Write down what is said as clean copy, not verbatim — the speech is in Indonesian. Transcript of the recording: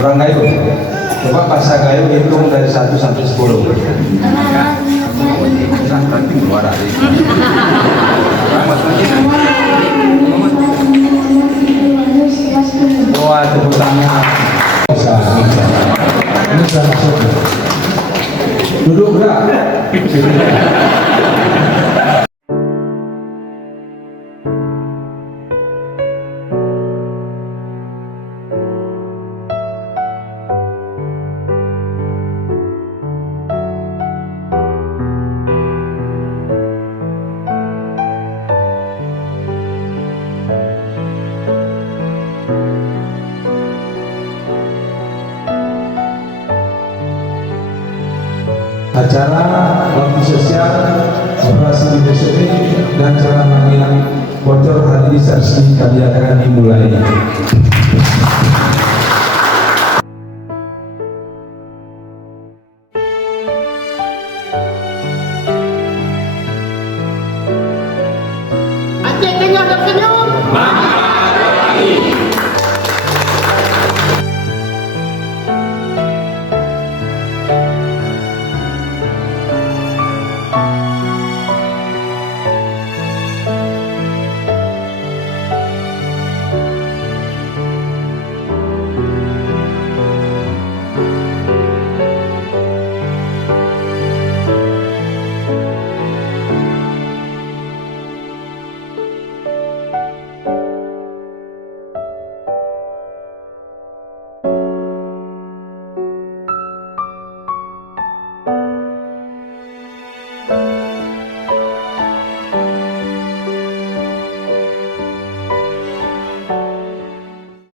Orang Gayo. Coba bahasa Gayo hitung dari 1 sampai 10. Berarti keluar dari. Wah, tepuk tangan. Ini sudah masuk. Duduk gerak. Acara bakti sosial operasi BSD dan cara yang bocor hari ini kami akan dimulai.